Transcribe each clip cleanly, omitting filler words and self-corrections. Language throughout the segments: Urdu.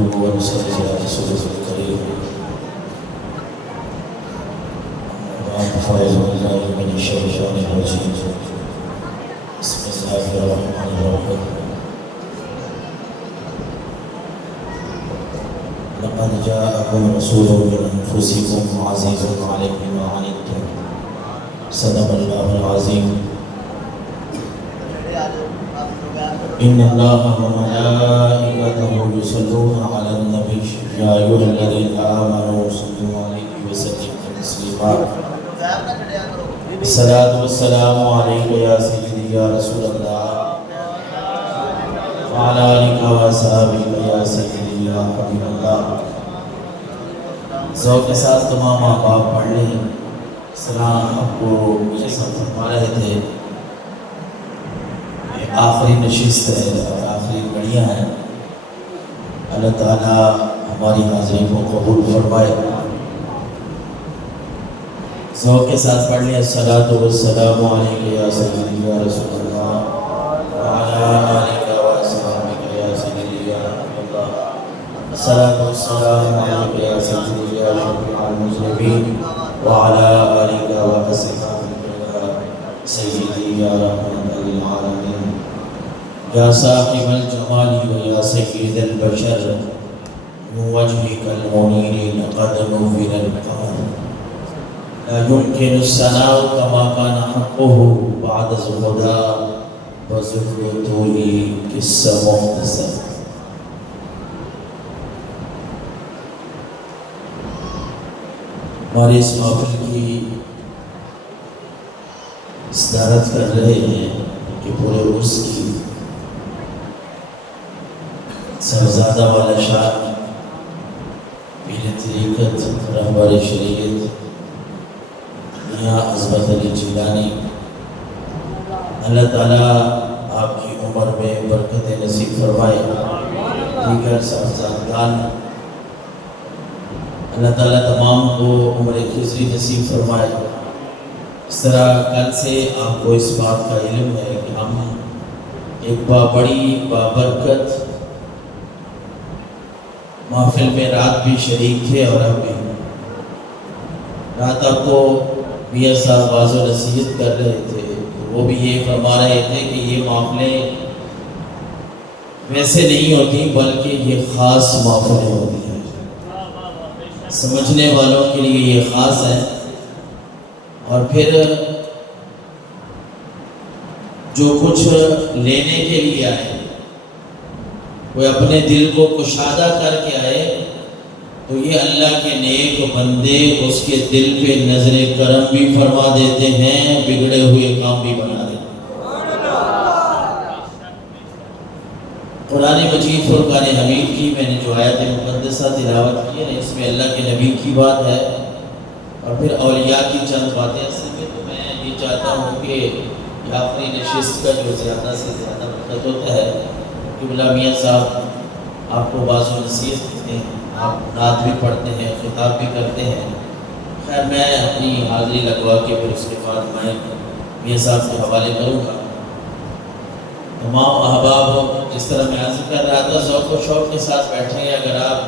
نحمده ونصلي على رسوله الكريم أعوذ بالله من الشيطان الرجيم بسم الله الرحمن الرحيم لقد جاءكم رسول من أنفسكم عزيز عليه ما عنتم صدق الله العظيم إن الله وملائكته يصلون على النبي يا أيها الذين آمنوا صلوا عليه وسلموا تسليما الصلاة والسلام عليك يا سيدي يا رسول الله وعلى آلك وأصحابك يا سيدي یا حبیب اللہ. ذوق کے ساتھ تمام احباب پڑھ لیں. سلام آپ کو یہ سب فرما رہے تھے. یہ آخری نشست ہے اور آخری گھڑیاں ہیں. اللہ تعالیٰ ہماری حاضری کو قبول فرمائے. ذوق کے ساتھ پڑھ لیں. الصلاۃ والسلام علیک یا سیدی یا رسول اللہ وعلی آلک وأصحابک یا سیدی یا رحمت اللہ. الصلاۃ والسلام علیک یا سیدی یا شفیع المذنبین وعلی آلک وأصحابک یا سیدی یا رحمت للعالمین. یا صاحب الجمال ویا سید البشر من وجهک المنیر لقد نور القمر لا يمكن الثناء كما كان حقه بعد الهدى وذكرته قصة مختصر. ہماری اس محفل کی صدارت کر رہے ہیں کہ پورے عرس کی سرزادہ والا شاہ پیر طریقت رہبر شریعت میاں عظمت علی جیلانی، اللہ تعالیٰ آپ کی عمر میں برکت نصیب فرمائے. دیگر صاحبزادگان اللہ تعالیٰ تمام کو عمر خضری نصیب فرمائے. اس طرح کل سے آپ کو اس بات کا علم ہے کہ ہم ایک بڑی بابرکت محفل میں رات بھی شریک تھے اور اب بھی رات آپ کو میاں صاحب واضح و نصیحت کر رہے تھے. وہ بھی یہ فرما رہے تھے کہ یہ محفلیں ویسے نہیں ہوتی بلکہ یہ خاص محفلیں ہوتی ہیں. سمجھنے والوں کے لیے یہ خاص ہے. اور پھر جو کچھ لینے کے لیے آئے کوئی اپنے دل کو کشادہ کر کے آئے تو یہ اللہ کے نیک بندے اس کے دل پہ نظر کرم بھی فرما دیتے ہیں، بگڑے ہوئے کام بھی بنا دیتے ہیں. قرآن مجید فرقان حمید کی میں نے جو آیت مقدسہ تلاوت کی ہے اس میں اللہ کے نبی کی بات ہے اور پھر اولیاء کی چند باتیں. اس میں تو میں یہ چاہتا ہوں کہ آخری نشست کا جو زیادہ سے زیادہ مدد ہوتا ہے کہ قبلہ میاں صاحب آپ کو بعض و نصیحت دیتے ہیں، آپ نعت بھی پڑھتے ہیں، خطاب بھی کرتے ہیں. خیر میں اپنی حاضری لگوا کے پھر اس کے بعد میں میاں صاحب کے حوالے کروں گا. تمام احباب جس طرح میں عرض کر رہا تھا ذوق و شوق کے ساتھ بیٹھیں گے. اگر آپ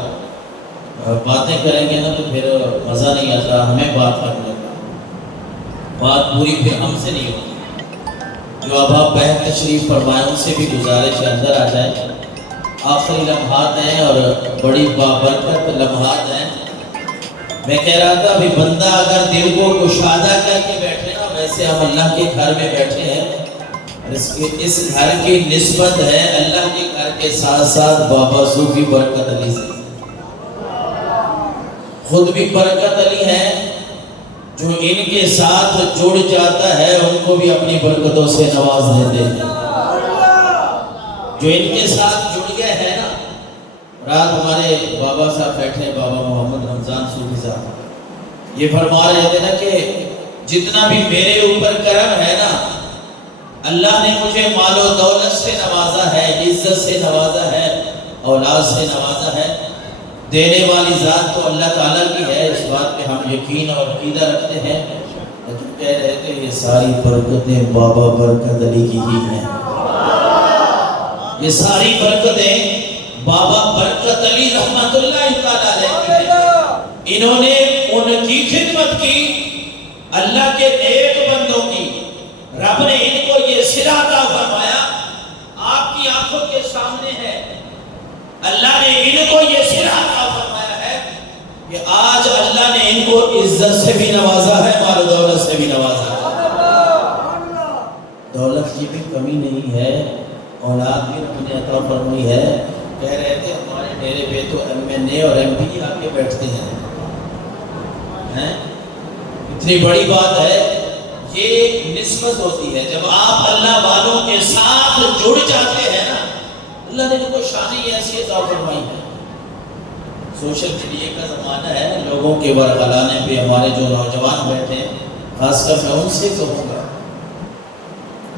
باتیں کریں گے نا تو پھر مزہ نہیں آتا. ہمیں بات کرنے کا بات پوری پھر ہم سے نہیں ہوتی. جو احباب بہت تشریف فرمائیں ان سے بھی گزارش اندر آ جائیں. آخری لمحات ہیں اور بڑی بابرکت لمحات ہیں. میں کہہ رہا تھا ابھی بندہ اگر دل کو کشادہ کر کے بیٹھے نا ویسے ہم اللہ کے گھر میں بیٹھے ہیں. اس گھر کی نسبت ہے اللہ کے گھر کے ساتھ ساتھ بابا صوفی برکت علی سے. خود بھی برکت علی ہیں. جو ان کے ساتھ جڑ جاتا ہے ان کو بھی اپنی برکتوں سے نواز دیتے ہیں. جو ان کے ساتھ جڑ گئے ہیں نا. رات ہمارے بابا صاحب بیٹھے ہیں، بابا محمد رمضان صوفی صاحب، یہ فرما رہے تھے نا کہ جتنا بھی میرے اوپر کرم ہے نا اللہ نے مجھے مال و دولت سے نوازا ہے، عزت سے نوازا ہے، اولاد سے نوازا ہے. دینے والی ذات تو اللہ تعالیٰ کی ہے. اس بات پہ ہم یقین اور عقیدہ رکھتے ہیں. لیکن کہہ رہے تھے یہ ساری برکتیں بابا برکت علی کی ہی ہیں. یہ ساری برکتیں بابا برکت علی رحمت اللہ تعالیٰ علیہ کی ہے۔ انہوں نے ان کی خدمت کی، اللہ کے نیک بندوں کی۔ رب نے ان کو یہ صلہ عطا فرمایا، آپ کی آنکھوں کے سامنے ہے۔ اللہ نے ان کو یہ صلہ عطا فرمایا ہے کہ آج اللہ نے ان کو عزت سے بھی نوازا ہے، مال و دولت سے بھی نوازا ہے۔ دولت کی بھی کمی نہیں ہے، اولاد بھی رب نے عطا فرمائی ہے۔ کہہ رہے تھے ہمارے ڈیرے پہ تو MNA اور MP آ کے بیٹھتے ہیں۔ اتنی بڑی بات ہے، یہ نسبت ہوتی ہے۔ جب آپ اللہ والوں کے ساتھ جڑ جاتے ہیں نا، اللہ نے ان کو شانی ایسی عطا فرمائی ہے۔ سوشل میڈیا کا زمانہ ہے، لوگوں کے ورغلانے پہ ہمارے جو نوجوان بیٹھے ہیں، خاص کر میں ان سے کہوں گا،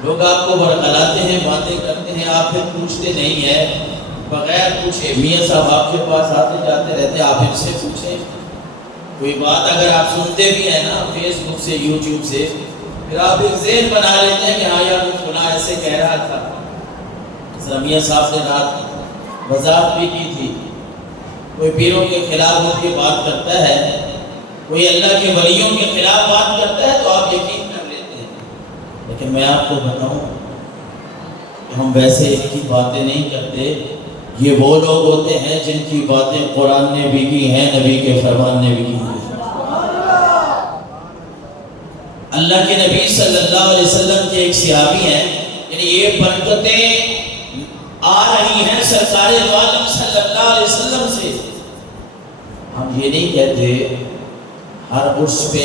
لوگ آپ کو ورغلاتے ہیں، باتیں کرتے ہیں، آپ پھر پوچھتے نہیں ہیں، بغیر پوچھے میاں صاحب آپ کے پاس آتے جاتے رہتے ہیں، آپ ان سے پوچھیں۔ کوئی بات اگر آپ سنتے بھی ہیں نا فیس بک سے، یوٹیوب سے، پھر آپ ایک ذہن بنا لیتے ہیں کہ ہاں یار وہ فلاں ایسے کہہ رہا تھا۔ میاں صاحب نے رات وضاحت بھی کی تھی، کوئی پیروں کے خلاف اٹھ کے بات کرتا ہے، کوئی اللہ کے ولیوں کے خلاف بات کرتا ہے تو آپ یقین کر لیتے ہیں۔ لیکن میں آپ کو بتاؤں کہ ہم ویسے ایک کی باتیں نہیں کرتے، یہ وہ لوگ ہوتے ہیں جن کی باتیں قرآن نے بھی کی ہیں، نبی کے فرمان نے بھی کی ہیں۔ اللہ کے نبی صلی اللہ علیہ وسلم کے ایک صحابی ہیں، یعنی یہ برکتیں آ رہی ہیں سرکار دو عالم صلی اللہ علیہ وسلم سے۔ ہم یہ نہیں کہتے ہر عرس پہ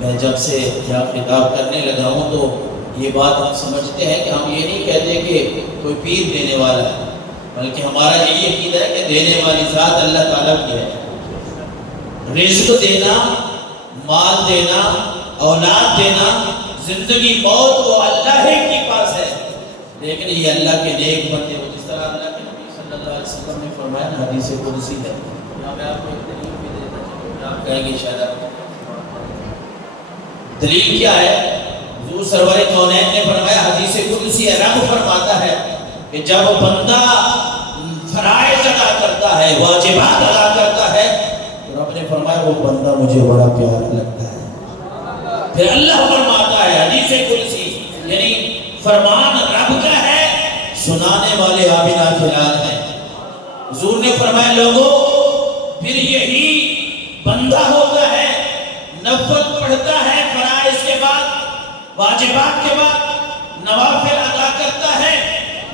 میں جب سے کیا خطاب کرنے لگا ہوں تو یہ بات ہم سمجھتے ہیں کہ ہم یہ نہیں کہتے کہ کوئی پیر دینے والا ہے، بلکہ ہمارا یہ عقیدہ ہے کہ دینے والی ذات اللہ تعالیٰ کی ہے۔ رزق دینا، مال دینا، اولاد دینا، زندگی موت وہ اللہ ہی کے پاس ہے، لیکن یہ اللہ کے نیک بندے ہو، جس طرح اللہ کے نبی صلی اللہ علیہ وسلم نے فرمایا نا، حدیث قدسی ہے۔ یہاں میں آپ کو ایک دلیل بھی دیتا ہوں، آپ کہیں گے شاید آپ دلیل کیا ہے؟ حضور سرور کونین نے فرمایا، حدیث قدسی ہے، رب فرماتا ہے کہ جب بندہ فرائض ادا کرتا ہے، واجبات ادا کرتا ہے، تو رب نے فرمایا وہ بندہ مجھے بڑا پیارا لگتا ہے۔ پھر اللہ فرماتا ہے، حدیث قدسی یعنی فرمان رب کا ہے، سنانے والے آبنا کھلال ہیں۔ حضور نے فرمایا لوگوں پھر یہی بندہ ہوتا ہے، نفل پڑھتا ہے فرائض کے بعد، واجبات کے بعد نوافل ادا کرتا ہے،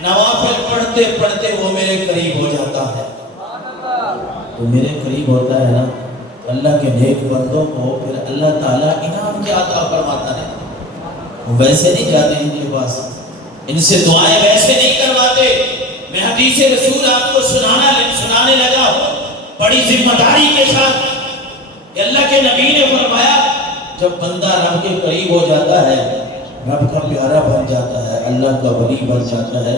نوافل پڑھتے پڑھتے وہ میرے قریب ہو جاتا ہے۔ تو میرے قریب ہوتا ہے نا، اللہ کے نیک بندوں کو پھر اللہ تعالیٰ انعام کیا عطا فرماتا ہے۔ وہ ویسے نہیں جاتے ان کے پاس، ان سے دعائیں ویسے نہیں کرواتے۔ میں حدیث رسول آپ کو سنانے لگا ہوں بڑی ذمہ داری کے ساتھ کہ اللہ کے نبی نے فرمایا جب بندہ رب کے قریب ہو جاتا ہے، رب کا پیارا بن جاتا ہے، اللہ کا ولی بن جاتا ہے،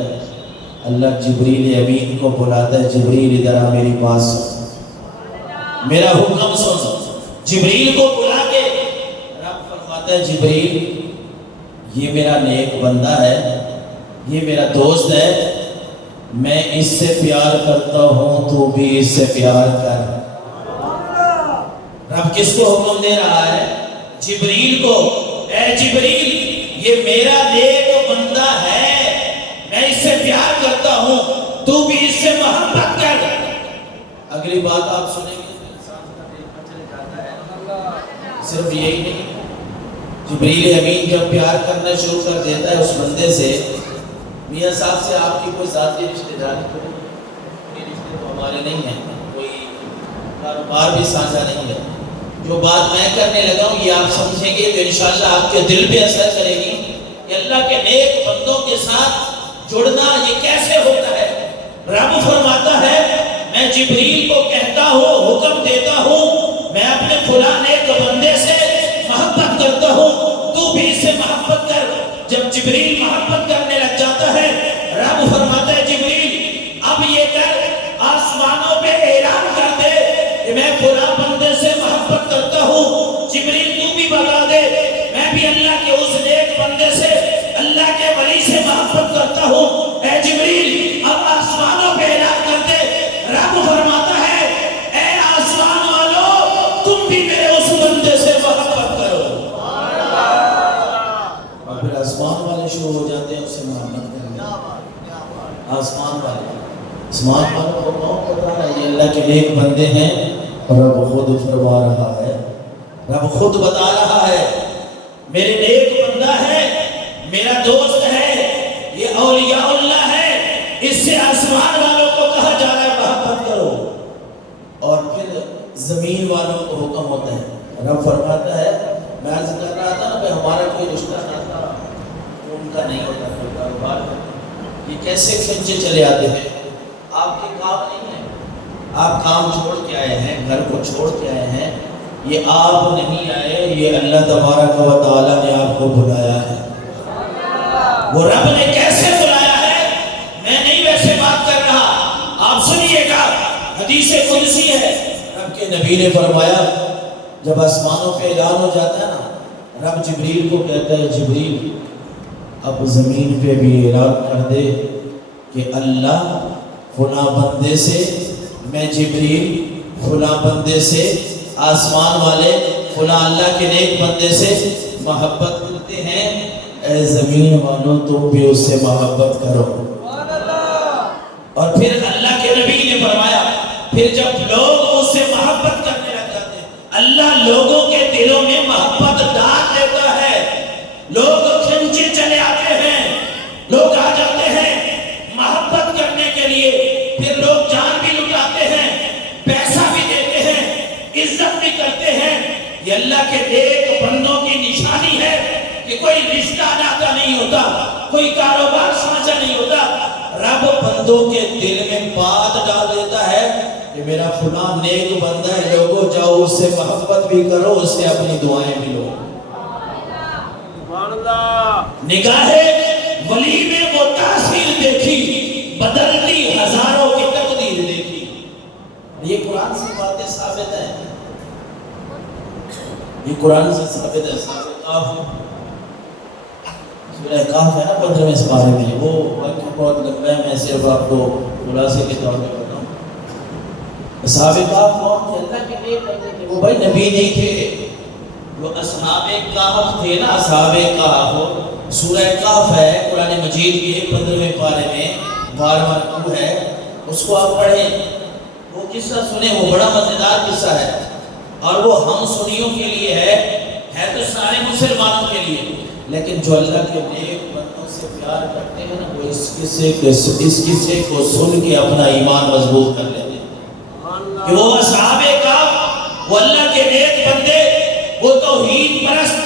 اللہ جبریل امین کو بلاتا ہے، جبریل ادھر آ میری بات سن، میرا حکم سن۔ جبریل کو بلا کے رب فرماتا ہے جبریل یہ میرا نیک بندہ ہے، یہ میرا دوست ہے، میں اس سے پیار کرتا ہوں، تو بھی اس سے پیار کر۔ رب کس کو حکم دے رہا ہے؟ جبریل کو، اے جبریل یہ میرا نیک بندہ ہے، میں اس سے پیار کرتا ہوں، تو بھی اس سے محبت کر۔ اگلی بات آپ سنیں گے تو انسان کا دل پر چلے جاتا ہے۔ صرف یہی نہیں، جبریل امین جب پیار کرنا شروع کر دیتا ہے اس بندے سے، میاں صاحب سے آپ کی کوئی ذاتی رشتہ داری تو کوئی رشتے تو ہمارے نہیں ہیں، کوئی کاروبار بھی سانجھا نہیں ہے، جو بات میں کرنے لگا ہوں یہ آپ سمجھیں گے تو انشاءاللہ آپ کے دل پہ اثر کرے گی کہ اللہ کے نیک بندوں کے ساتھ جڑنا یہ کیسے ہوتا ہے۔ رب فرماتا ہے میں جبریل کو کہتا ہوں، حکم دیتا ہوں، میں اپنے فلاں نیک بندے سے محبت کرتا ہوں، تو بھی اس سے محبت کر۔ جب جبریل محبت کرنے لگ جاتا ہے، رب فرماتا ہے جبریل اب یہ کر، آسمانوں پہ اعلان کر دے کہ میں فلاں بندے سے محبت کرتا ہوں۔ جبریل تو بھی بتا دے میں بھی اللہ کے اس نیک بندے سے، اللہ کے ولی سے محبت کرتا ہوں۔ اے جبریل اب آسمانوں پہ اعلان کر دے آسمان والے شروع ہو جاتے ہیں اس سے محبت کرنے. آسمان والوں کو کون بتا رہا ہے؟ یہ اللہ کے نیک بندے ہیں. رب خود فرما رہا ہے، رب خود بتا رہا ہے میرے نیک بندہ ہے، میرا دوست ہے، یہ اولیاء اللہ ہے، اس سے آسمان والوں کو کہا جا رہا ہے محبت کرو. اور پھر زمین والوں کو حکم ہوتا ہے. رب فرماتا ہے، میں عرض کر رہا تھا نا کہ ہمارا کوئی رشتہ نہ تھا، ان کا نہیں ہوتا کوئی کاروبار. یہ کیسے کھنچے چلے آتے ہیں؟ آپ کے کام نہیں ہے، آپ کام چھوڑ کے آئے ہیں، گھر کو چھوڑ کے آئے ہیں. یہ آپ نہیں آئے، یہ اللہ تبارک و تعالیٰ نے آپ کو بلایا ہے. وہ رب نے کیسے بلایا ہے میں نہیں ویسے بات کر رہا، آپ سنیے گا. حدیث قدسی ہے، رب کے نبی نے فرمایا جب آسمانوں پہ اعلان ہو جاتا ہے نا، رب جبریل کو کہتا ہے جبریل اب زمین پہ بھی اعلان کر دے کہ اللہ فلاں بندے سے، میں جبریل فلاں بندے سے، آسمان والے فلاں اللہ کے نیک بندے سے محبت کرتے ہیں. اے زمین والوں تم بھی اس سے محبت کرو. اور پھر اللہ کے نبی نے فرمایا پھر جب لوگ اس سے محبت کرنے لگ جاتے ہیں، اللہ لوگوں کے دلوں میں محبت ڈال دیتا ہے. لوگ کھنچے چلے آتے ہیں، لوگ آ جاتے ہیں محبت کرنے کے لیے. پھر لوگ جان بھی لٹاتے ہیں، پیسہ بھی دیتے ہیں، عزت بھی کرتے ہیں. یہ اللہ کے نیک بندوں کی نشانی ہے کہ کوئی رشتہ ناتا نہیں ہوتا، کوئی کاروبار سانچا نہیں ہوتا. رب بندوں کے دل میں بات ڈال دیتا ہے کہ میرا فلاں نیک بندہ ہے، لوگوں جاؤ اس سے محبت بھی کرو، اس سے اپنی دعائیں بھی لو. نگاہ ولی میں وہ تاثیر دیکھی، بدلتی ہزاروں کی تقدیر دیکھی. یہ قرآن سے باتیں ثابت ہیں، یہ قرآن سے ثابت ہے. سورہ کہف ہے نا 15ویں سپارے میں، وہ بہت لمبا ہے، میں صرف آپ کو خلاصے کے طور پہ بتاؤں. اصحاب کہف کون تھے؟ اللہ کے نیک بندے تھے. وہ بھائی نبی نہیں تھے، وہ اصحاب کہف تھے نا. اصحاب کہف سورہ کہف ہے قرآن مجید کے 15ویں پارے میں 12واں رکوع ہے، اس کو آپ پڑھیں، وہ قصہ سنیں. وہ بڑا مزیدار قصہ ہے اور وہ ہم سنیوں کے لیے ہے تو سارے مسلمانوں کے لیے. لیکن جو اللہ کے نیک بندوں سے پیار کرتے ہیں نا، وہ اس قصے کو سن کے اپنا ایمان مضبوط کر لیتے ہیں کہ وہ اصحاب کہف، وہ اللہ کے نیک بندے، وہ توحید پرست.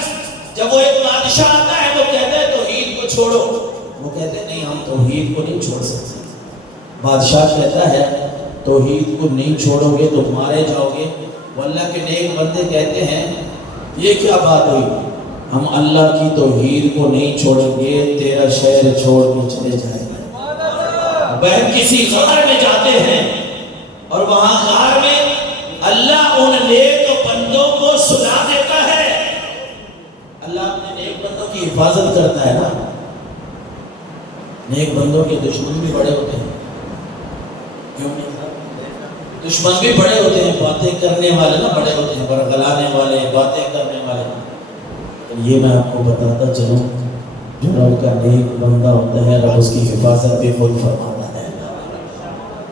جب وہ ایک بادشاہ آتا ہے وہ کہتا ہے توحید کو چھوڑو، وہ کہتے ہیں نہیں ہم توحید کو نہیں چھوڑ سکتے. بادشاہ کہتا ہے توحید کو نہیں چھوڑو گے تو مارے جاؤ گے. وہ اللہ کے نیک بندے کہتے ہیں یہ کیا بات ہوئی، ہم اللہ کی توحید کو نہیں چھوڑیں گے، تیرا شہر چھوڑ کے چلے جائیں گے. بہن کسی غار میں جاتے ہیں اور وہاں غار میں اللہ ان نیک بندوں کو سنا دیتا ہے. اللہ اپنے نیک بندوں کی حفاظت کرتا ہے نا. نیک بندوں کے دشمن بھی بڑے ہوتے ہیں، کیوں نہیں؟ دشمن بھی بڑے ہوتے ہیں، باتیں کرنے والے نا بڑے ہوتے ہیں، برگلانے والے، باتیں کرنے والے. یہ میں آپ کو بتاتا چلوں، جو رب کا نیک بندہ ہوتا ہے رب اس کی حفاظت بھی خود فرماتا ہے.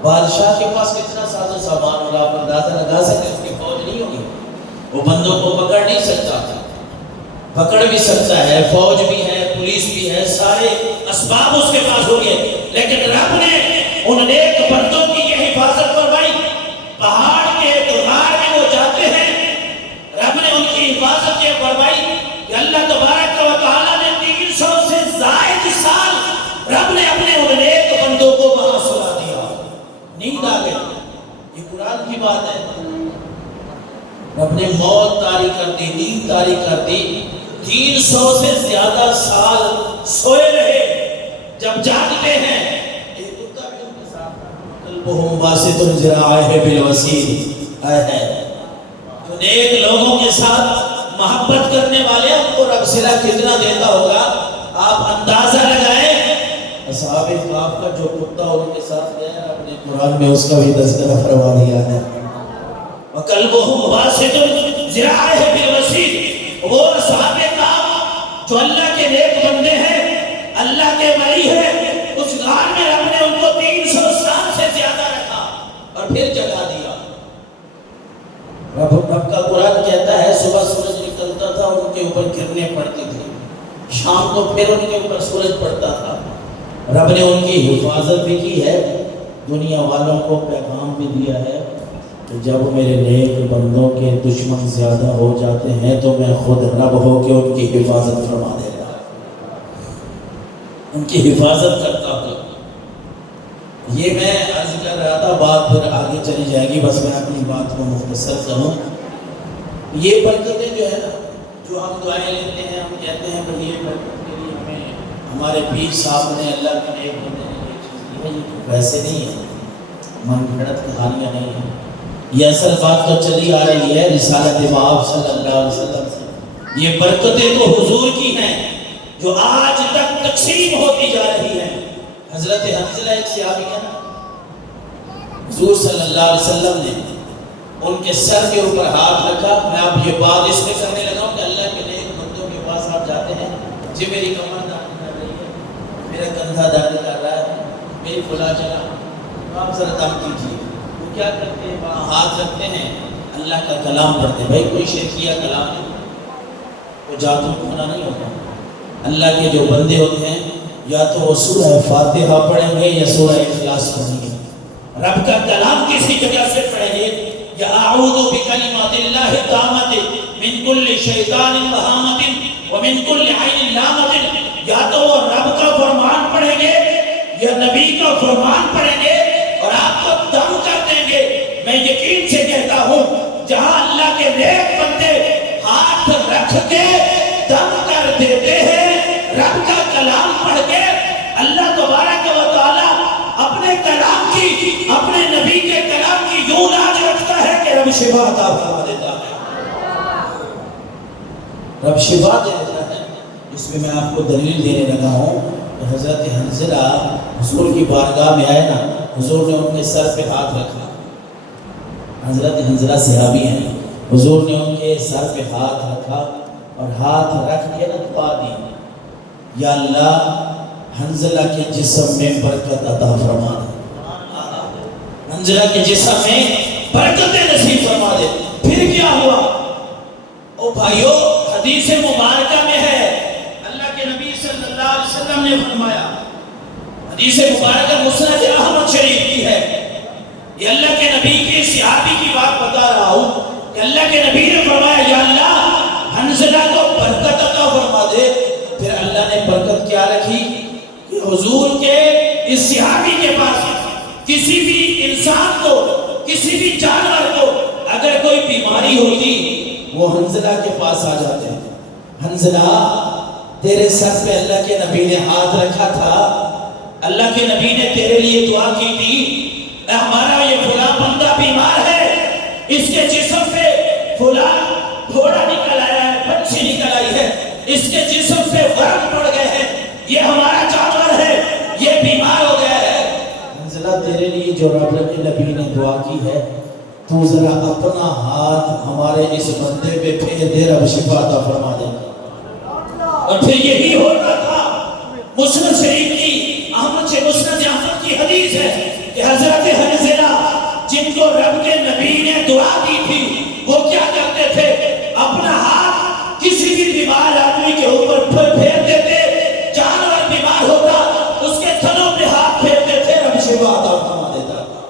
بادشاہ کے پاس کتنا ساز و سامان ہوگا آپ اندازہ لگا سکتے، اس کی فوج نہیں ہوگی، وہ بندوں کو پکڑ نہیں سکتا. پکڑ بھی سکتا ہے، فوج بھی ہے، پولیس بھی ہے، سارے اسباب اس کے پاس ہو گئے. لیکن رب نے ان نیک بندوں کی یہ حفاظت فرمائی. پہاڑ کے غار میں وہ جاتے ہیں، رب نے ان کی حفاظت یہ فرمائی کہ اللہ تبارک و تعالیٰ نے 300 سے زائد سال رب نے اپنے ان نیک بندوں کو وہاں سلا دیا. نیند آ گئی. یہ قرآن کی بات ہے. رب نے موت طاری کر دی، نیند طاری کر دی. 300 سے زیادہ سال سوئے رہے. جب جاگتے ہیں ایک کتا بھی ان کے ساتھ قلبہم باسط ذراعیہ بالوسیل ہے. جو نیک لوگوں کے ساتھ محبت کرنے والے ان کو رب صلہ کتنا دیتا ہوگا آپ اندازہ لگائیں. اصحاب کہف کا جو کتا ان کے ساتھ گیا ہے اپنے قرآن میں اس کا بھی تذکرہ کروا دیا ہے. وَقَلْبُهُمْ بَاسِطٌ ذِرَاعَيْهِ بِالْوَسِيلِ. وہ اصحاب کہف جو اللہ کے نیک بندے ہیں کے ولی ہے، اس غار میں رب نے ان کو 300 سال سے زیادہ رکھا اور پھر جگا دیا۔ رب کا قرآن کہتا ہے صبح سورج نکلتا تھا ان کے اوپر کرنیں پڑتی تھی، شام کو پھر ان کے اوپر سورج پڑتا تھا۔ رب نے ان کی حفاظت بھی کی ہے، دنیا والوں کو پیغام بھی دیا ہے کہ جب میرے نیک بندوں کے دشمن زیادہ ہو جاتے ہیں تو میں خود رب ہو کے ان کی حفاظت فرما دے گا، ان کی حفاظت کرتا ہوں۔ یہ میں عرض کر رہا تھا، بات پھر آگے چلی جائے گی، بس میں اپنی بات کو مختصر کروں۔ یہ برکتیں جو ہے نا، جو ہم دعائیں لیتے ہیں، ہم کہتے ہیں کہ یہ برکت کے لیے ہمیں ہمارے پیر صاحب نے، اللہ کے نیک بندے نے یہ چیز دی ہے، یہ ویسے نہیں ہے، من گھڑت کہانیاں نہیں ہیں، یہ اصل بات تو چلی آ رہی ہے رسالت مآب صلی اللہ علیہ وسلم سے۔ یہ برکتیں تو حضور کی ہیں جو آج تک تقسیم ہوتی جا رہی ہیں۔ حضرت حنظلہ ایک صحابی ہے نا، حضور صلی اللہ علیہ وسلم نے ان کے سر کے اوپر ہاتھ رکھا۔ میں اب یہ بات اس میں کرنے لگا ہوں کہ اللہ کے نیک بندوں کے پاس آپ جاتے ہیں، جی میری کمر دارد کر رہی ہے، میرا کندھا دارد کر رہا ہے، میری فلاں جگہ، آپ ذرا دم کیجیے۔ وہ کیا کرتے ہیں؟ وہاں ہاتھ رکھتے ہیں، اللہ کا کلام پڑھتے ہیں۔ بھائی کوئی شرکیہ کلام نہیں، وہ جادو ٹونا نہیں ہوتا۔ اللہ کے جو بندے ہوتے ہیں یا تو وہ سورہ فاتحہ پڑھیں گے یا سورہ اخلاص پڑھیں گے، رب کا کلام کسی جگہ سے پڑھیں گے، یا اعوذ بکلمات اللہ التامۃ من کل شیطان وہامۃ ومن کل عین لامۃ، یا تو وہ رب کا فرمان پڑھیں گے یا نبی کا فرمان پڑھیں گے اور آپ کو دم کر دیں گے۔ میں یقین سے کہتا ہوں جہاں اللہ کے نیک بندے ہاتھ رکھ کے دم کر دیتے ہیں رب کا کلام پڑھ کے، اللہ تبارک و تعالی اپنے کلام کی، اپنے نبی کے کلام کی یوں لاج رکھتا ہے کہ رب شفا عطا فرما دیتا ہے، رب شفا دے دیتا ہے۔ اس میں میں آپ کو دلیل دینے لگا ہوں کہ حضرت حنظلہ حضور کی بارگاہ میں آئے نا، حضور نے ان کے سر پہ ہاتھ رکھا۔ حضرت حنظلہ صحابی ہیں، حضور نے ان کے سر پہ ہاتھ رکھا اور ہاتھ رکھ کے نا دعا دی، یا اللہ حنظلہ کے جسم میں برکت عطا فرما دے، حنظلہ کے جسم میں برکت نصیب فرما دے۔ پھر کیا ہوا؟ او بھائیو، حدیث مبارکہ میں ہے، اللہ کے نبی صلی اللہ علیہ وسلم نے فرمایا، حدیث مبارکہ مسند احمد شریف کی ہے، یہ اللہ کے نبی کے صحابی کی بات بتا رہا ہوں کہ اللہ کے نبی نے فرمایا یا اللہ حنظلہ کو برکت عطا فرما دے۔ پھر اللہ نے برکت کیا رکھی کہ حضور کے اس صحابی کے پاس کسی بھی انسان کو، کسی بھی جانور کو اگر کوئی بیماری ہوتی وہ حنظلہ کے پاس آ جاتے ہیں، حنظلہ تیرے سر پہ اللہ کے نبی نے ہاتھ رکھا تھا، اللہ کے نبی نے تیرے لیے دعا کی تھی، ہمارا یہ فلاں بندہ بیمار ہے، اس کے جسم پہ فلاں گھوڑا نکل آیا ہے، پنچھی نکل آئی ہے، اس کے جسم پہ ورم پڑ گئے ہیں، یہ ہمارا جانور ہے، یہ بیمار ہو گیا ہے۔ حنظلہ تیرے لیے جو رب کے نبی نے دعا کی ہے، تو ذرا اپنا ہاتھ ہمارے اس بندے پہ پھیر دے، رب شفا عطا فرما دے۔ اور پھر یہی ہوتا تھا۔ مسند شریف کی، احمد سے مسند احمد کی حدیث ہے کہ حضرت حنظلہ جن کو رب کے نبی نے دعا دی تھی وہ کیا کرتے تھے؟ اپنا ہاتھ کسی بھی بیمار آدمی کے اوپر پھیر دیتے، جانور بیمار ہوتا اس کے تھنوں پہ ہاتھ پھیرتے تھے، رب شفا عطا فرما دیتا تھا،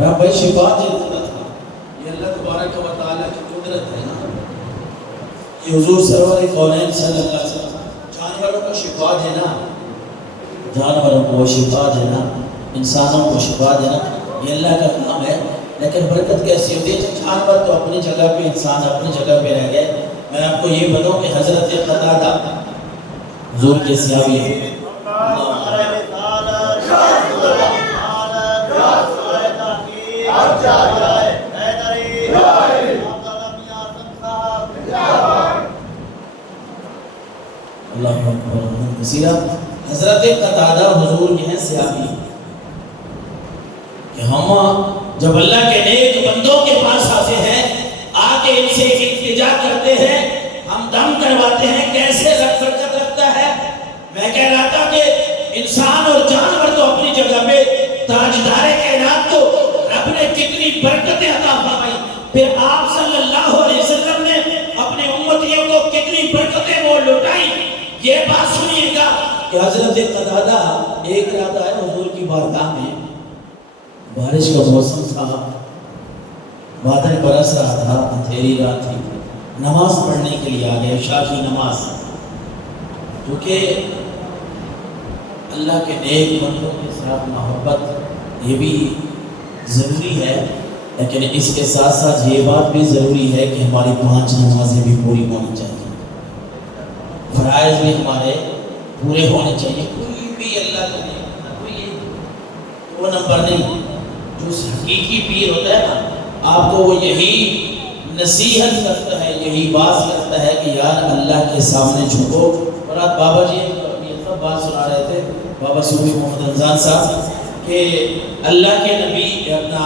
رب شفا دیتا تھا۔ یہ اللہ تبارک و تعالیٰ کی قدرت ہے نا۔ یہ حضور سرور کونین صلی اللہ علیہ وسلم جانوروں کو شفا دینا، جانوروں کو شفا دینا، انسانوں کو شفا دینا، یہ اللہ کا کام ہے۔ لیکن برکت کیسی ہوتی ہے؟ جانور تو اپنی جگہ پہ، انسان اپنی جگہ پہ رہ گئے۔ میں آپ کو یہ بتاؤں کہ حضرت قتادہ حضور کے صحابی ہیں، اللہ اکبر کثیرہ، حضرت قتادہ حضور کے ہیں صحابی کہ ہم جب اللہ کے نیک بندوں کے پاس آتے ہیں، آ کے ان سے التجا کرتے ہیں، ہم دم کرواتے ہیں، کیسے رب برکت رکھتا میں کہہ رہا تھا کہ انسان اور جانور تو اپنی جگہ پہ، تاجدار کائنات کو رب نے کتنی برکتیں عطا فرمائی، پھر آپ صلی اللہ علیہ وسلم نے اپنے امتیوں کو کتنی برکتیں وہ لٹائی۔ یہ بات سنیے گا کہ حضرت قتادہ ایک رات آئے حضور کی بارگاہ میں، بارش کا موسم تھا، بادل برس رہا تھا، اندھیری رات تھی، نماز پڑھنے کے لیے آ گئے، عشاء کی نماز، کیونکہ اللہ کے نیک بندوں کے ساتھ محبت یہ بھی ضروری ہے، لیکن اس کے ساتھ ساتھ یہ بات بھی ضروری ہے کہ ہماری 5 نمازیں بھی پوری ہونی چاہیے، فرائض بھی ہمارے پورے ہونے چاہیے۔ کوئی بھی اللہ کا نیک بندہ، کوئی 2 نمبر نہیں، جو حقیقی پیر ہوتا ہے نا، آپ کو وہ یہی نصیحت کرتا ہے، یہی بات کرتا ہے کہ یار اللہ کے سامنے جھکو۔ اور آپ بابا جی یہ سب بات سنا رہے تھے، بابا صوفی محمد رمضان صاحب، کہ اللہ کے نبی اپنا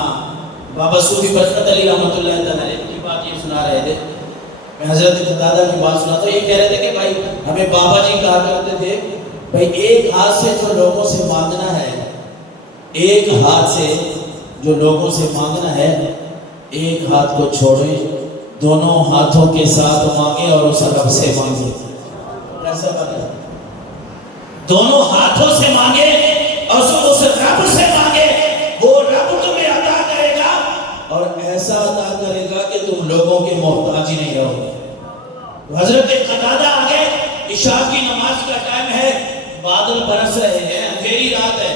بابا صوفی برکت علی رحمۃ اللہ علیہ کی بات یہ سنا رہے تھے، میں حضرت قتادہ کی بات سنا تو یہ کہہ رہے تھے کہ بھائی ہمیں بابا جی کہا کرتے تھے بھائی ایک ہاتھ سے جو لوگوں سے مانگنا ہے، ایک ہاتھ سے جو لوگوں سے مانگنا ہے، ایک ہاتھ کو چھوڑے، دونوں ہاتھوں کے ساتھ مانگے اور اس رب سے مانگے۔ ایسا بتا دونوں ہاتھوں سے مانگے اور اس رب سے مانگے، وہ رب تمہیں عطا کرے گا اور ایسا عطا کرے گا کہ تم لوگوں کے محتاج ہی نہیں رہو گے۔ حضرت قتادہ آگے، عشاء کی نماز کا ٹائم ہے، بادل برس رہے ہیں، اندھیری رات ہے،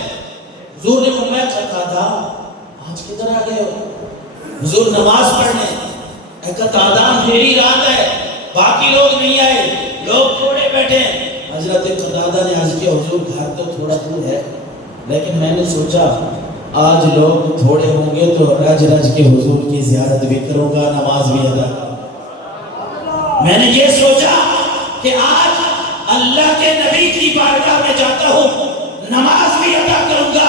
حضور نے فرمایا قتادہ آج کدھر آ گئے ہو؟ حضور نماز پڑھنے، قتادہ اندھیری رات ہے، باقی لوگ نہیں آئے، لوگ تھوڑے بیٹھے ہیں۔ حضرت قتادہ نے عرض کیا حضور گھر تو تھوڑا دور ہے، لیکن میں نے سوچا آج لوگ تھوڑے ہوں گے تو رج رج کے حضور کی زیارت بھی کروں گا، نماز بھی ادا کروں گا۔ میں نے یہ سوچا کہ آج اللہ کے نبی کی بارگاہ میں جاتا ہوں، نماز بھی ادا کروں گا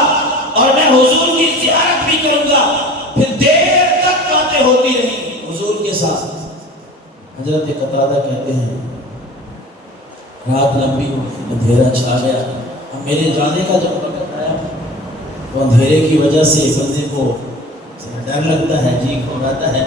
اور میں حضور کی زیارت بھی کروں گا۔ پھر دیر تک باتیں ہوتی رہی حضور کے ساتھ۔ حضرت قتادہ کہتے ہیں رات لمبی ہوئی، اندھیرا چھا گیا، اب میرے جانے کا جب وقت آیا تو اندھیرے کی وجہ سے بندے کو ڈر لگتا ہے، جی گھبراتا ہے،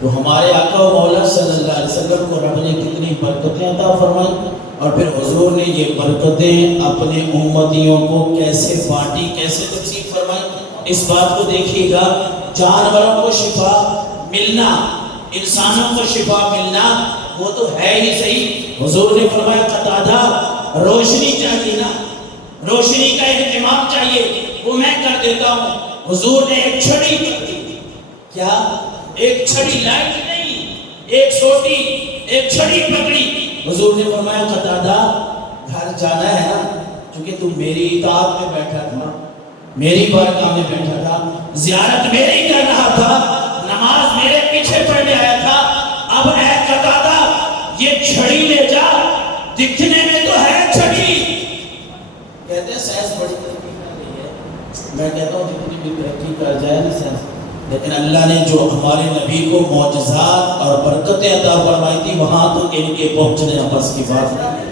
تو ہمارے آقا و مولا صلی اللہ علیہ وسلم کو رب نے کتنی برکتیں عطا فرمائی، اور پھر حضور نے یہ برکتیں اپنے امتیوں کو کیسے بانٹی، کیسے تقسیم فرمائی۔ اس بات کو دیکھیے گا، جانوروں کو شفا ملنا، انسانوں کو شفا ملنا وہ تو ہے ہی صحیح۔ حضور نے فرمایا قتادہ روشنی چاہیے نا، روشنی کا اہتمام چاہیے، وہ میں کر دیتا ہوں۔ حضور نے ایک چھڑی کر دی، کیا ایک چھڑی، لائٹ نہیں، ایک سوٹی، ایک چھڑی پکڑی۔ حضور نے فرمایا قتادہ گھر جانا ہے نا، چونکہ تم میری اطاعت میں بیٹھا تھا، میری بارگاہ میں بیٹھا تھا، زیارت میری کر رہا تھا، نماز میرے پیچھے پڑھنے آیا تھا، اب اے قتادہ یہ چھڑی لے جا، دکھنے میں تو ہے چھڑی، کہتے ہیں سائنس بڑی ترقی کر رہی ہے، میں کہتا ہوں جتنی بھی ترقی کر جائے نا سائنس، لیکن اللہ نے جو ہمارے نبی کو معجزات اور برکتیں عطا فرمائی تھی وہاں تو ان کے پہنچنے بس کی بات نہیں ہے۔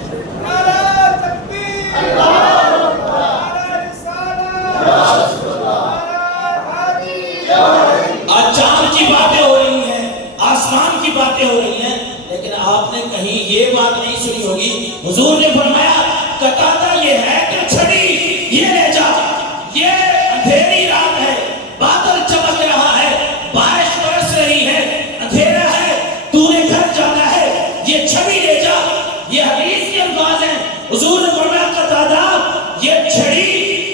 آج چاند کی باتیں ہو رہی ہیں، آسمان کی باتیں ہو رہی ہیں، لیکن آپ نے کہیں یہ بات نہیں سنی ہوگی حضور نے فرمایا قتادہ یہ ہے کہ چھڑی، یہ لے جا، یہ اندھیری رات ہے، بادل چمک رہا ہے، بارش برس رہی ہے، اندھیرا ہے، تو نے گھر جانا ہے، یہ چھڑی لے جا۔ یہ حدیث کے الفاظ ہیں، حضور نے فرمایا قتادہ یہ چھڑی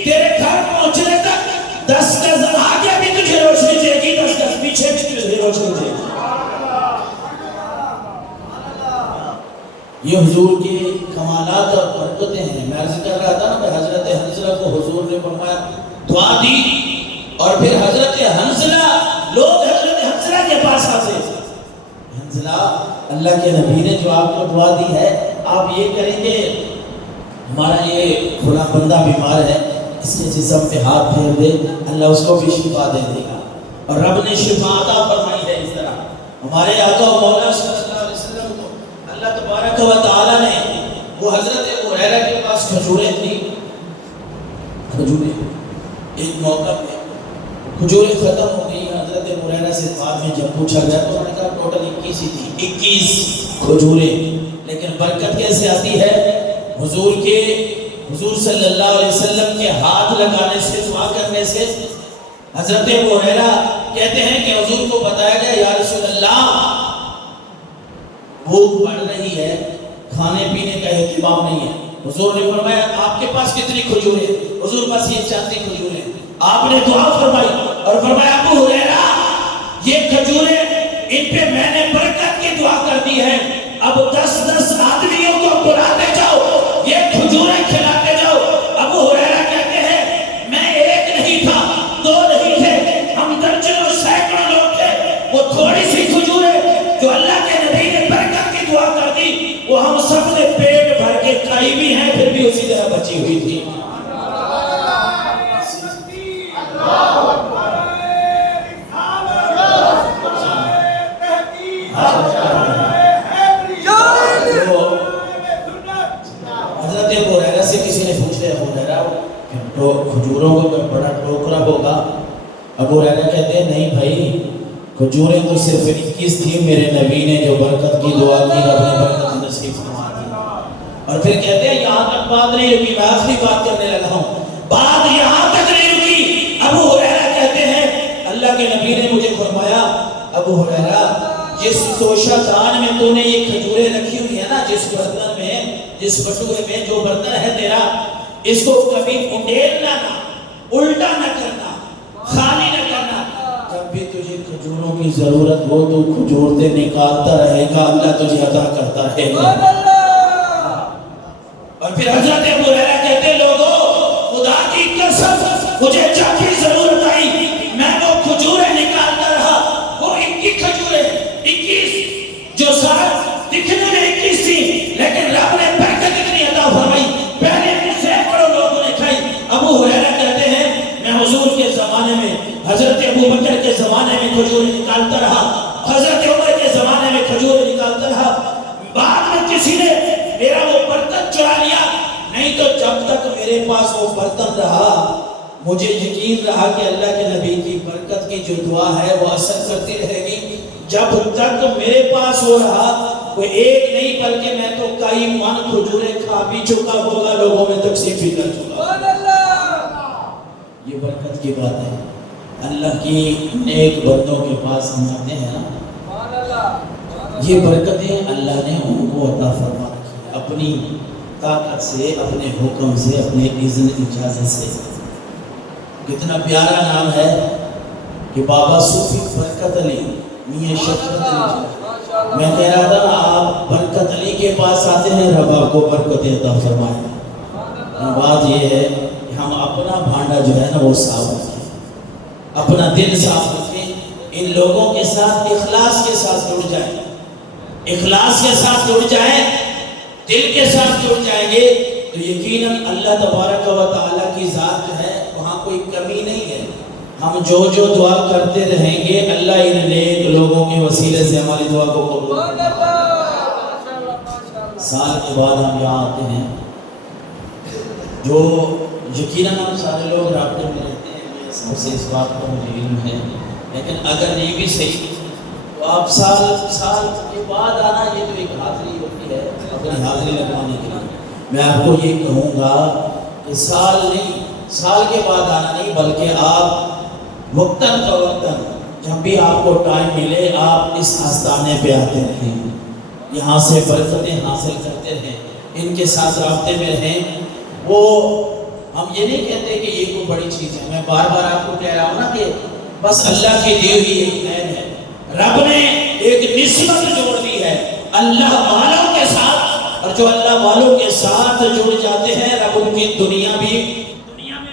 تیرے گھر پہنچنے تک 10 گز آگے بھی تجھے روشنی دے گی، 10 گز پیچھے بھی تجھے روشنی دے گی۔ یہ حضور کے کمالات اور برکتیں ہیں۔ میں عرض کر رہا تھا نا کہ حضرت حنظلہ کو حضور نے فرمایا دعا دی، اور پھر حضرت حنظلہ، لوگ حضرت حنظلہ کے پاس آتے ہیں، حنظلہ اللہ کے نبی نے جو آپ کو دعا دی ہے، آپ یہ کریں گے ہمارا یہ فلاں بندہ بیمار ہے، اس کے جسم پہ ہاتھ پھیر دے، اللہ اس کو بھی شفا دے دے گا، اور رب نے شفا عطا فرمائی ہے۔ اس طرح ہمارے آقا و مولا صلی اللہ علیہ وسلم کو اللہ تبارک و تعالی نے وہ حضرت ابو ہریرہ کے پاس کھجوریں تھیں. کھجوریں ایک موقع پہ کھجوریں ختم ہو گئی. حضرت ابو ہریرہ سے بعد میں جب پوچھا گیا تو انہوں نے کہا ٹوٹل 21 ہی تھی, 21 کھجوریں. لیکن برکت کیسے آتی ہے؟ حضور صلی اللہ علیہ وسلم کے ہاتھ لگانے سے, دعا کرنے سے. حضرت ابو ہریرہ کہتے ہیں کہ حضور کو بتایا گیا یا رسول اللہ بھوک بڑھ رہی ہے, کھانے پینے کا اہتمام نہیں ہے. حضور نے فرمایا آپ کے پاس کتنی کھجوریں؟ حضور پاس یہ 4 کھجوریں. آپ نے دعا فرمائی اور فرمایا ابو ہریرہ یہ کھجوریں ان پہ میں نے برکت کی دعا کر دی ہے, اب 10 آدمیوں کو بلاتے جاؤ, یہ کھجوریں کھلاتے جاؤ. ابو ہریرہ کہتے ہیں میں ایک نہیں تھا, 2 نہیں تھے, ہم درجنوں سینکڑوں لوگ تھے. وہ تھوڑی سی کھجوریں جو اللہ کے نبی نے برکت کی دعا کر دی, وہ ہم سب نے پیٹ بھر کے کھائی بھی ہیں, پھر بھی اسی طرح بچی ہوئی تھی. حضرت ابو ہریرہ سے کسی نے پوچھ لیا ابو ہریرہ تو کھجوروں کا بڑا ٹوکرا ہوگا. ابو ہریرہ کہتے ہیں نہیں بھائی, کھجوریں تو صرف 21 تھی, میرے نبی نے جو برکت کی دعا کی رب نے برکت نصیب فرما دی. اور پھر کہتے ہیں یہاں تک بات نہیں رکی, میں آخری بات کرنے لگا ہوں, بات یہاں تک نہیں رکی. ابو ہریرہ کہتے ہیں اللہ کے نبی نے مجھے فرمایا ابو ہریرہ جس توشہ دان میں تو نے یہ کھجوریں رکھی ہوئی ہے نا, جس برتن میں, جس بٹوے میں جو برتن ہے تیرا, اس کو کبھی انڈیلنا نہ, الٹا نہ کرنا, خالی نہ کرنا. جب بھی تجھے کھجوروں کی ضرورت ہو تو کھجورتے نکالتا رہے گا, اللہ تجھے عطا کرتا رہے گا. اور پھر حضرت ابو ہریرہ کہتے ہیں لوگوں خدا کی قسم مجھے جب بھی ضرورت آئی میں وہ کھجوریں نکالتا رہا. وہ 21 کھجوریں, 21 جو ساتھ دکھنے میں 21 تھی, لیکن رب نے برکت اتنی عطا فرمائی, پہلے بھی سینکڑوں لوگوں نے کھائی. ابو ہریرہ کہتے ہیں میں حضور کے زمانے میں, حضرت ابو بکر کے زمانے میں کھجوریں نکالتا رہا, حضرت عمر کے زمانے میں کھجوریں نکالتا رہا. بعد میں کسی نے میرا وہ برتن چرا لیا, نہیں تو جب تک میرے پاس وہ برتن رہا مجھے یقین رہا کہ اللہ کے نبی کی برکت کی جو دعا ہے وہ اثر کرتی رہے گی. جب تک میرے پاس ہو رہا, کوئی ایک نہیں بلکہ میں تو کئی من کھجوریں کھا بھی چکا ہوگا, لوگوں میں تقسیم بھی کر چکا. یہ برکت کی بات ہے. اللہ کی نیک بندوں کے پاس ہم آتے ہیں نا, یہ برکتیں اللہ نے ان کو عطا فرما رکھی اپنی طاقت سے, اپنے حکم سے, اپنے اذن اجازت سے. کتنا پیارا نام ہے کہ بابا صوفی برکت علی میاں شفقت علی. میں کہہ رہا تھا آپ برکت علی کے پاس آتے ہیں, رب آپ کو برکت عطا فرمائے. بات یہ ہے کہ ہم اپنا بھانڈا جو ہے نا وہ صاف رکھیں, اپنا دل صاف رکھیں, ان لوگوں کے ساتھ اخلاص کے ساتھ جڑ جائیں, اخلاص کے ساتھ جڑ جائیں, دل کے ساتھ جڑ جائیں گے تو یقیناً اللہ تبارک و تعالیٰ کی ذات جو ہے وہاں کوئی کمی نہیں ہے. ہم جو دعا کرتے رہیں گے اللہ ان نیک لوگوں کے وسیلے سے ہماری دعا کو قبول کرے. سال کے بعد ہم یہاں آتے ہیں, جو یقیناً ہم سارے لوگ رابطے میں رہتے ہیں, سب سے اس بات کا مجھے علم ہے, لیکن اگر نہیں بھی صحیح تو آپ سال کے بعد آنا, یہ تو ایک حاضری ہوتی ہے اپنی حاضری لگوانے کے لیے. میں آپ کو یہ کہوں گا کہ سال کے بعد آنا نہیں, بلکہ آپ وقتاً فوقتاً جب بھی آپ کو ٹائم ملے آپ اس آستانے پہ آتے رہیں, یہاں سے برکتیں حاصل کرتے رہیں, ان کے ساتھ رابطے میں رہیں. وہ ہم یہ نہیں کہتے کہ یہ کوئی بڑی چیز ہے, میں بار بار آپ کو کہہ رہا ہوں نا کہ بس اللہ کی دی ہوئی ایک نعمت ہے. رب نے ایک نسبت جوڑ دی ہے اللہ والوں کے ساتھ, اور جو اللہ والوں کے ساتھ جڑ جاتے ہیں رب ان کی دنیا میں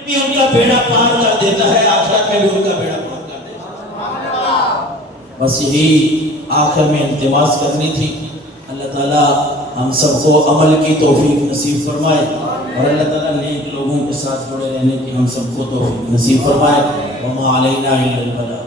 بھی ان کا بیڑا پار کر دیتا ہے, آخرت میں بھی ان کا بیڑا پار کر دیتا ہے. بس یہی آخر میں التماس کرنی تھی. اللہ تعالیٰ ہم سب کو عمل کی توفیق نصیب فرمائے, اور اللہ تعالیٰ نیک لوگوں کے ساتھ جڑے رہنے کی ہم سب کو توفیق نصیب فرمائے. وما علینا الا البلاغ.